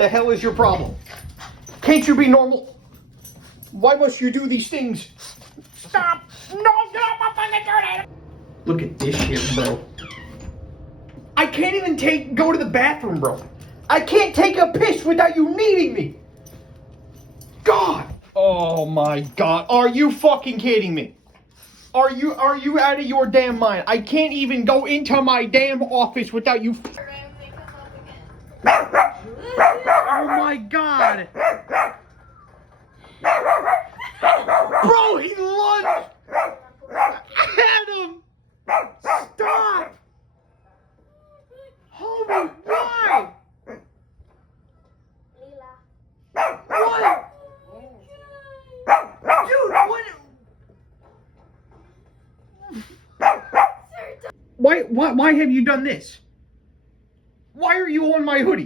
The hell is your problem? Can't you be normal? Why must you do these things? Stop! No, get off my fucking dirty! Look at this shit, bro. I can't even go to the bathroom, bro. I can't take a piss without you needing me. God. Oh my God. Are you fucking kidding me? Are you out of your damn mind? I can't even go into my damn office without you. Oh my God. Bro, he lunged at him. Stop. Homie, why? What? Dude, what? Why have you done this? Why are you on my hoodie?